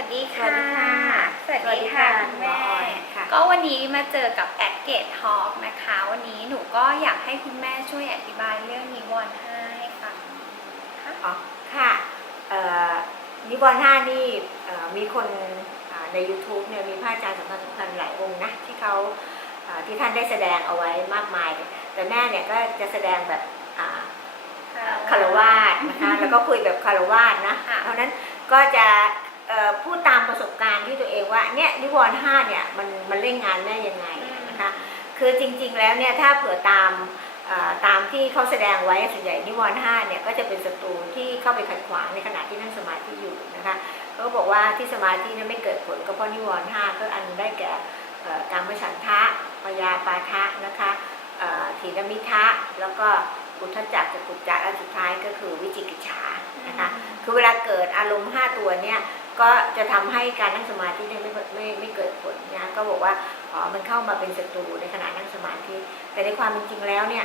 วัสดีค่ะสวัสดีค่ะคุณแม่ค่ะก็วันนี้มาเจอกับแอดเกตทอล์กนะคะวันนี้หนูก็อยากให้คุณแม่ช่วยอธิบายเรื่องนิวรณ์ห้าให้ฟังค่ะอ๋อค่ะนิวรณ์ห้านี่มีคนใน YouTube เนี่ยมีพระอาจารย์สำคัญหลายองค์นะที่เขาที่ท่านได้แสดงเอาไว้มากมายแต่แม่เนี่ยก็จะแสดงแบบคารวาสนะคะแล้วก็คุยแบบคารวาสนะเพราะนั้นก็จะพูดตามประสบการณ์ที่ตัวเองว่าเนี่ยนิวรณ์ห้าเนี่ยมันเล่นงานแม่ยังไงนะคะคือจริงๆแล้วเนี่ยถ้าเผื่อตามที่เขาแสดงไว้ส่วนใหญ่นิวรณ์ห้าเนี่ยก็จะเป็นศัตรูที่เข้าไปขัดขวางในขณะที่นั่งสมาธิอยู่นะคะเขาบอกว่าที่สมาธินั้นไม่เกิดผลก็เพราะนิวรณ์ห้าก็อันได้แก่กามฉันทะพยาปาทะนะคะถีนมิทะแล้วก็อุทธัจจะกุจจะและสุดท้ายก็คือวิจิกิจฉานะคะคือเวลาเกิดอารมณ์5ตัวเนี่ยก็จะทำให้การนั่งสมาธิเนี่ยไม่เกิดผลนะก็บอกว่ามันเข้ามาเป็นศัตรูในขณะนั่งสมาธิแต่ในความเป็นจริงแล้วเนี่ย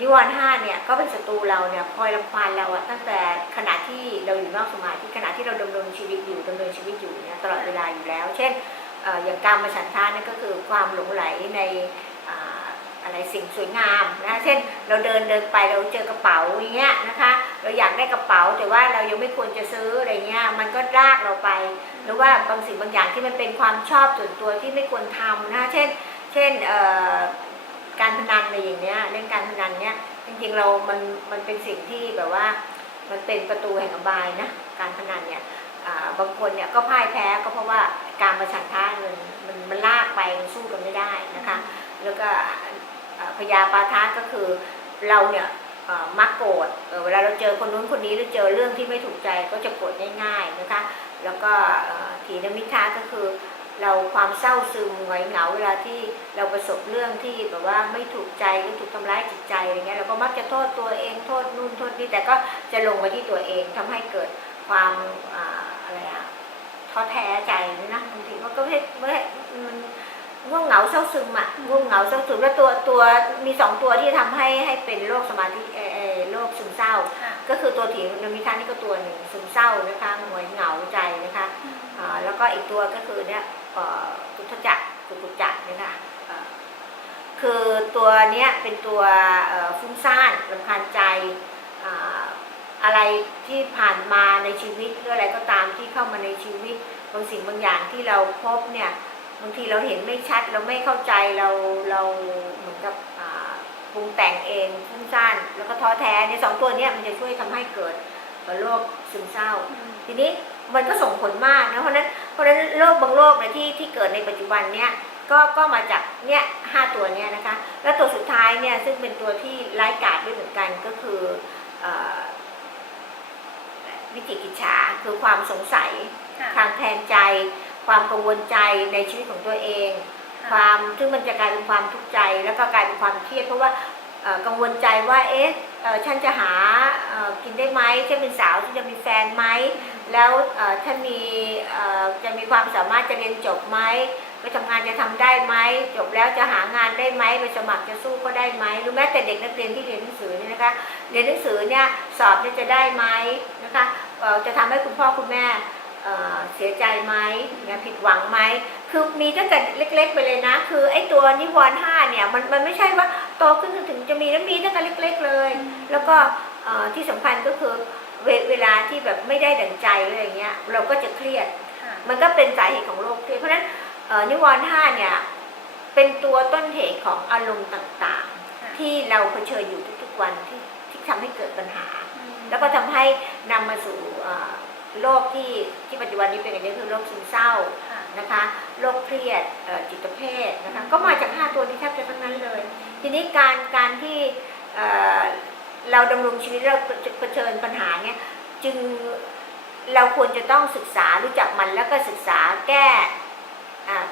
นิวรณ์ห้าเนี่ยก็เป็นศัตรูเราเนี่ยคอยรังควานเราอะตั้งแต่ขณะที่เราอยู่นอกสมาธิขณะที่เราดำเนินชีวิตอยู่เนี่ยตลอดเวลาอยู่แล้วเช่นอย่างกามฉันทะนั่นก็คือความหลงไหลในอะไรสิ่งสวยงามนะเช่นเราเดินไปเราเจอกระเป๋าอย่างเงี้ยนะคะเราอยากได้กระเป๋าแต่ว่าเรายังไม่ควรจะซื้ออะไรเงี้ยมันก็ลากเราไปหรือว่าบางสิ่งบางอย่างที่มันเป็นความชอบส่วนตัวที่ไม่ควรทำนะเช่นการพนันอะไรอย่างเงี้ยเล่นการพนันเนี้ยจริงๆมันเป็นสิ่งที่แบบว่ามันเป็นประตูแห่งอบายนะการพนันเนี่ยบางคนเนี่ยก็พ่ายแพ้ก็เพราะว่าการประชันท่ามันลากไปมันสู้กันไม่ได้นะคะแล้วก็พยาปาทะก็คือเราเนี่ยมักโกรธเวลาเราเจอคนนู้นคนนี้หรือเจอเรื่องที่ไม่ถูกใจก็จะโกรธง่ายๆนะคะแล้วก็ถีนมิทะก็คือเราความเศร้าซึมหงอยเหงาเวลาที่เราประสบเรื่องที่แบบว่าไม่ถูกใจหรือถูกทำร้ายจิตใจอะไรเงี้ยเราก็มักจะโทษตัวเองโทษนู่นโทษนี่แต่ก็จะลงมาที่ตัวเองทำให้เกิดความอะไรท้อแท้ใจนี่นะบางทีมันก็ไม่ง่วงเหงาเศร้าซึมง่วงเหงาเศร้าซึมแล้วตัวมี2ตัวที่ทำให้เป็นโรคสมาธิโรคซึมเศร้าก็คือตัวถีนมิทะนี่ก็ตัวหนึ่งซึมเศร้านะคะหงอยเหงาใจนะคะแล้วก็อีกตัวก็คือเนี่ยอุทธัจจะกุจจะนะคะคือตัวเนี้ยเป็นตัวฟุ้งซ่านรำคาญใจอะไรที่ผ่านมาในชีวิตหรืออะไรก็ตามที่เข้ามาในชีวิตบางสิ่งบางอย่างที่เราพบเนี่ยบางทีเราเห็นไม่ชัดเราไม่เข้าใจเราเหมือนกับปรุงแต่งเองฟุ้งซ่านแล้วก็ท้อแท้ใน2ตัวนี้มันจะช่วยทำให้เกิดโรคซึมเศร้าทีนี้มันก็ส่งผลมากนะเพราะฉะนั้นโรคบางโรคเนี่ยที่เกิดในปัจจุบันเนี่ยก็มาจากเนี่ย5ตัวเนี่ยนะคะแล้วตัวสุดท้ายเนี่ยซึ่งเป็นตัวที่ร้ายกาจด้วยเหมือนกันก็คือวิจิกิจฉาคือความสงสัยทางแทนใจความกังวลใจในชีวิตของตัวเองความซึ่งมันจะกลายเป็นความทุกข์ใจแล้วก็กลายเป็นความเครียดเพราะว่ากังวลใจว่าฉันจะหากินได้ไหมฉันเป็นสาวฉันจะมีแฟนไหมแล้วฉันจะมีความสามารถจะเรียนจบไหมไปทำงานจะทำได้ไหมจบแล้วจะหางานได้ไหมไปสมัครจะสู้ก็ได้ไหมหรือแม้แต่เด็กนักเรียนที่เรียนหนังสือเนี่ยนะคะเรียนหนังสือเนี่ยสอบจะได้ไหมนะคะจะทำให้คุณพ่อคุณแม่เสียใจไหมผิดหวังไหมคือมีตั้งแต่เล็กๆไปเลยนะคือไอ้ตัวนิวรณ์5เนี่ยมันไม่ใช่ว่าโตขึ้นถึงจะมีแล้วมีตั้งแต่เล็กๆเลยแล้วก็ที่สำคัญก็คือเวลาที่แบบไม่ได้ดั่งใจอะไรเงี้ยเราก็จะเครียดมันก็เป็นสาเหตุของโรคเครียดเพราะฉะนั้นนิวรณ์5เนี่ยเป็นตัวต้นเหตุของอารมณ์ต่างๆที่เราเผชิญอยู่ทุกๆวันที่ทำให้เกิดปัญหาแล้วก็ทำให้นำมาสู่โรคที่ปัจจุบันนี้เป็นอย่างนี้คือโรคซึมเศร้านะคะโรคเครียดจิตเภทนะคะก็มาจาก5ตัวนี้แทบจะทั้งนั้นเลยทีนี้การที่เราดำรงชีวิตเราเผชิญปัญหาเนี่ยจึงเราควรจะต้องศึกษารู้จักมันแล้วก็ศึกษาแก้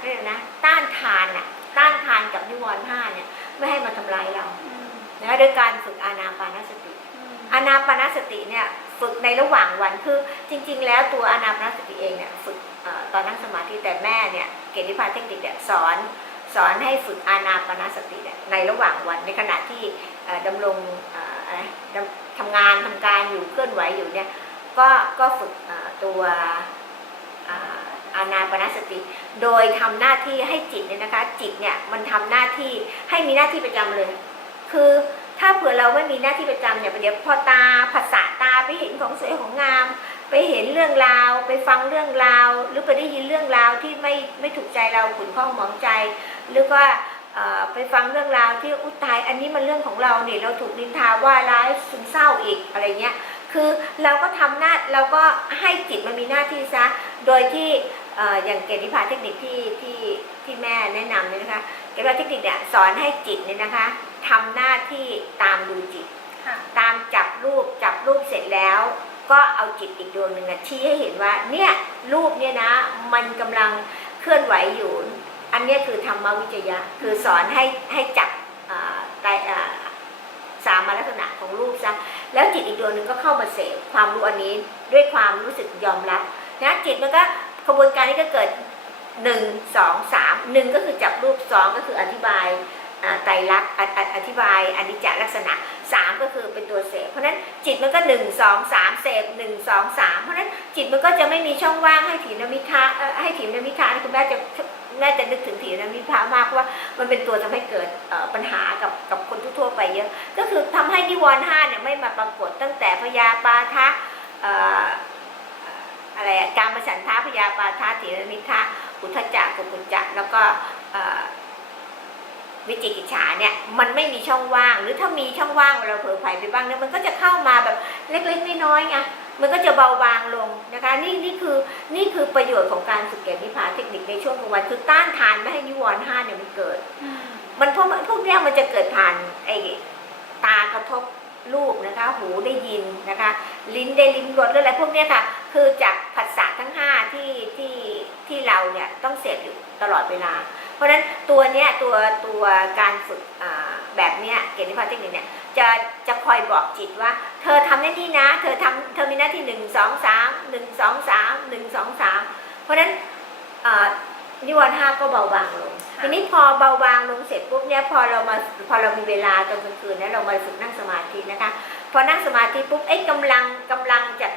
เรียกนะต้านทานกับนิวรณ์5เนี่ยไม่ให้มาทำร้ายเรานะโดยการฝึกอานาปานสติอานาปานสติเนี่ยฝึกในระหว่างวันคือจริงๆแล้วตัวอานาปานสติเองเนี่ยฝึกตอนนั่งสมาธิแต่แม่เนี่ยเกติภาเทคนิคเนี่ยสอนให้ฝึกอานาปานสติในระหว่างวันในขณะที่ดำรงทำงานทำการอยู่เคลื่อนไหวอยู่เนี่ย ก็ฝึกตัวอานาปานสติโดยทำหน้าที่ให้จิตเนี่ยนะคะจิตเนี่ยมันทำหน้าที่ให้มีหน้าที่ประจำเลยคือถ้าเผื่อเราไม่มีหน้าที่ประจำเนี่ยเดี๋ยวพอตาภาษาตาไปเห็นของสวยของงามไปเห็นเรื่องราวไปฟังเรื่องราวหรือไปได้ยินเรื่องราวที่ไม่ถูกใจเราขุ่นข้องหมองใจหรือว่าไปฟังเรื่องราวที่อุยตายอันนี้มันเรื่องของเราเนี่ยเราถูกนินทาว่าร้ายซึมเศร้าอีกอะไรเงี้ยคือเราก็เราก็ให้จิตมันมีหน้าที่ซะโดยที่อย่างเกณฑ์วิภาเทคนิคที่แม่แนะนำเนี่ยนะคะเกณฑ์วิภาเทคนิคเนี่ยสอนให้จิตเนี่ยนะคะทำหน้าที่ตามดูจิตตามจับรูปเสร็จแล้วก็เอาจิตอีกดวงหนึ่งชี้ให้เห็นว่าเนี่ยรูปเนี่ยนะมันกำลังเคลื่อนไหวอยู่อันนี้คือธรรมวิจยะคือสอนให้จับสามัญลักษณะของรูปซะแล้วจิตอีกดวงหนึ่งก็เข้ามาเสพความรู้อันนี้ด้วยความรู้สึกยอมรับนะจิตมันก็กระบวนการนี้ก็เกิด1 2 3 1ก็คือจับรูป2ก็คืออธิบายไตรลักษณ์อธิบายอนิจจลักษณะ3ก็คือเป็นตัวเสพเพราะนั้นจิตมันก็1 2 3เสพ1 2 3เพราะนั้นจิตมันก็จะไม่มีช่องว่างให้ถีนมิทะให้ถีนมิทะนี่คุณแม่จะนึกถึงถีนมิทะมากว่ามันเป็นตัวทำให้เกิดปัญหากับคนทั่วไปเยอะก็คือทำให้นิวรณ์5เนี่ยไม่มาปรากฏตั้งแต่พยาปาทะอะไรการมฉันทะพยาปาทะถีนมิทะอุทธัจจะกุกุจจะแล้วก็วิจิกิจฉาเนี่ยมันไม่มีช่องว่างหรือถ้ามีช่องว่างเราเผลอไผลไปบ้างเนี่ยมันก็จะเข้ามาแบบเล็กๆน้อยๆไงมันก็จะเบาบางลงนะคะนี่คือประโยชน์ของการฝึกเกณฑ์วิภาเทคนิคในช่วงกลางวันคือต้านทานไม่ให้นิวรณ์5เนี่ยมันเกิดมันเพราะพวกนี้มันจะเกิดผ่านไอ้ตากระทบรูปนะคะหูได้ยินนะคะลิ้นได้ลิ้มรสอะไรพวกนี้ค่ะคือจากผัสสะทั้ง5ที่เราเนี่ยต้องเสพอยู่ตลอดเวลาเพราะฉะนั้นตัวเนี้ยตัวการฝึกแบบเนี้ยเกณฑ์วิภาเทคนิคเนี่ยจะคอยบอกจิตว่าเธอทำหน้าที่นะเธอมีหน้าที่1 2 3 1 2 3 1 2 3เพราะฉะนั้นนิวรณ์5ก็เบาบางลงทีนี้พอเบาบางลงเสร็จปุ๊บเนี่ยพอเรามีเวลาตอนกลางคืนเนี่ยเรามาฝึกนั่งสมาธินะคะพอนั่งสมาธิปุ๊บกำลังจาก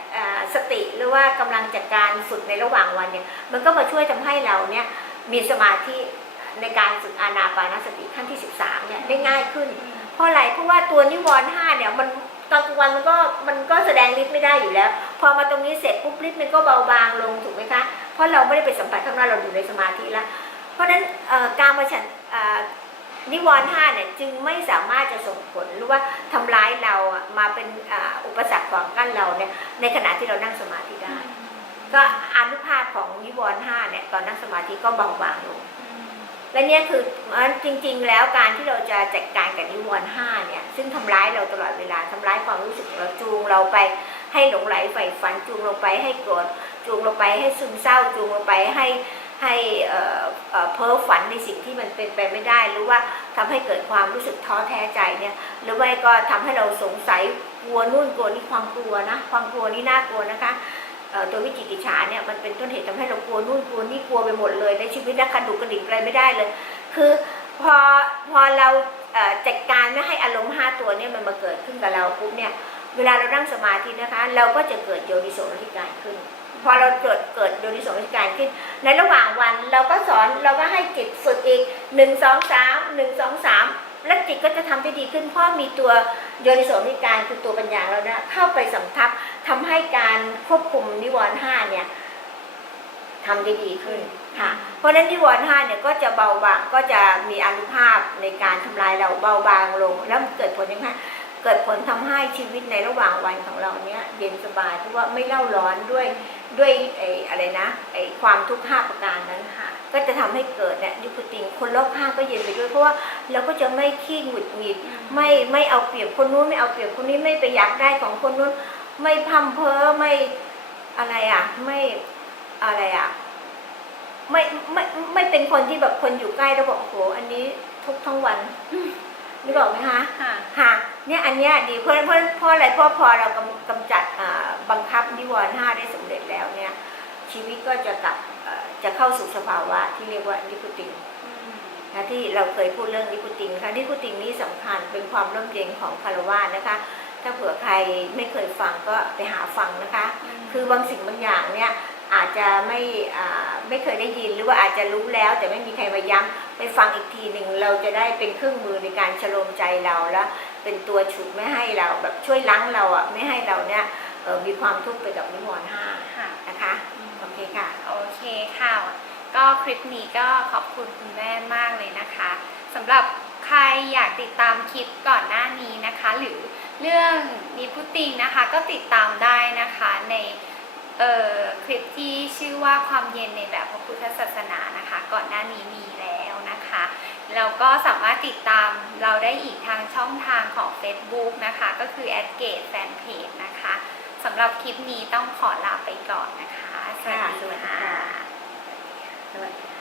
สติหรือว่ากำลังจากการฝึกในระหว่างวันเนี่ยมันก็มาช่วยทำให้เราเนี่ยมีสมาธิในการฝึกอานาปานสติขั้นที่13เนี่ยได้ง่ายขึ้นเพราะอะไรเพราะว่าตัวนิวรณ์5เนี่ยมันตอนกลางวันมันก็แสดงฤทธิ์ไม่ได้อยู่แล้วพอมาตรงนี้เสร็จปุ๊บฤทธิ์มันก็เบาบางลงถูกไหมคะเพราะเราไม่ได้ไปสัมผัสข้างหน้าเราอยู่ในสมาธิแล้วเพราะฉะนั้นการมาฉันนิวรณ์5เนี่ยจึงไม่สามารถจะส่งผลหรือว่าทำร้ายเรามาเป็นอุปสรรคขวางกั้นเราเนี่ยในขณะที่เรานั่งสมาธิได้ก็อานุภาพของนิวรณ์5เนี่ยตอนนั่งสมาธิก็เบาบางลงและเนี่ยคือจริงๆแล้วการที่เราจะจัดการกับนิวรณ์5เนี่ยซึ่งทำร้ายเราตลอดเวลาทำร้ายความรู้สึกของเราจูงเราไปให้หลงไหลใฝ่ฝันจูงเราไปให้โกรธจูงเราไปให้ซึมเศร้าจูงเราไปให้เพ้อฝันในสิ่งที่มันเป็นไปไม่ได้หรือว่าทำให้เกิดความรู้สึกท้อแท้ใจเนี่ยหรือไม่ก็ทำให้เราสงสัยกลัวนู่นกลัวนี่ความกลัวนะความกลัวนี่น่ากลัวนะคะตัววิจิกิจฉาเนี่ยมันเป็นต้นเหตุทำให้เรากลัวนู่นกลัวนี่กลัวไปหมดเลยในชีวิตนะกระดุกกระดิกอะไรไม่ได้เลยคือพอเราจัดการไม่ให้อารมณ์5ตัวเนี่ยมันมาเกิดขึ้นกับเราปุ๊บเนี่ยเวลาเรานั่งสมาธินะคะเราก็จะเกิดโยนิโสมนสิการขึ้นพอเราเกิดโยนิโสมนสิการขึ้นในระหว่างวันเราก็สอนเราก็ให้จิตฝึกอีก1 2 3 1 2 3แล้วจิตก็จะทำได้ดีขึ้นเพราะมีตัวโยนิโสมนสิการคือตัวปัญญาเราเนี่ยเข้าไปสำทับทำให้การควบคุมนิวรณ์5เนี่ยทำได้ดีขึ้นค่ะเพราะฉะนั้นนิวรณ์5เนี่ยก็จะเบาบางก็จะมีอานุภาพในการทำลายเราเบาบางลงแล้วเกิดผลยังไงเกิดผลทำให้ชีวิตในระหว่างวันของเราเนี่ยเย็นสบายเพราะว่าไม่เล่าร้อนด้วยอะไรนะความทุกข์5ประการนั้นค่ะก็จะทำให้เกิดเนี่ยยุคติงคนรอบข้างก็เย็นไปด้วยเพราะว่าเราก็จะไม่ขี้หงุดหงิดไม่เอาเปรียบคนนู้นไม่เอาเปรียบคนนี้ไม่ไปอยากได้ของคนนู้นไม่พัมเพ้อไม่อะไรไม่อะไรไม่เป็นคนที่แบบคนอยู่ใกล้แล้วบอกโอ้โหอันนี้ทุกทั้งวันนึกออกไหมคะค่ะเนี่ยอันเนี้ยดีเพราะอะไรเพราะพอเรากำจัดบังคับนิวรณ์5ได้สำเร็จแล้วเนี่ยชีวิตก็จะเข้าสู่สภาวะที่เรียกว่านิพุติงนะที่เราเคยพูดเรื่องนิพุติงค่ะนิพุติงนี้สำคัญเป็นความร่มเย็นของคารวะนะคะ ถ้าเผื่อใครไม่เคยฟังก็ไปหาฟังนะคะ คือบางสิ่งบางอย่างเนี่ยอาจจะไม่เคยได้ยินหรือว่าอาจจะรู้แล้วแต่ไม่มีใครมาย้ำไปฟังอีกทีหนึ่งเราจะได้เป็นเครื่องมือในการชโลมใจเราแล้วเป็นตัวฉุดไม่ให้เราแบบช่วยล้างเราอ่ะไม่ให้เราเนี่ยมีความทุกข์ไปกับนิวรณ์ห้า ค่ะ นะคะโอเคค่ะ โอเคค่ะ ก็คลิปนี้ก็ขอบคุณคุณแม่มากเลยนะคะสำหรับใครอยากติดตามคลิปก่อนหน้านี้นะคะ หรือเรื่องนิพุติงนะคะก็ติดตามได้นะคะในคลิปที่ชื่อว่าความเย็นในแบบพระพุทธศาสนานะคะ ก่อนหน้านี้มีแล้วนะคะแล้วก็สามารถติดตามเราได้อีกทางช่องทางของ Facebook นะคะก็คือ @gate_fanpage นะคะสำหรับคลิปนี้ต้องขอลาไปก่อนนะคะ สวัสดี สวัสดี ค่ะ ค่ะ สวัสดีค่ะ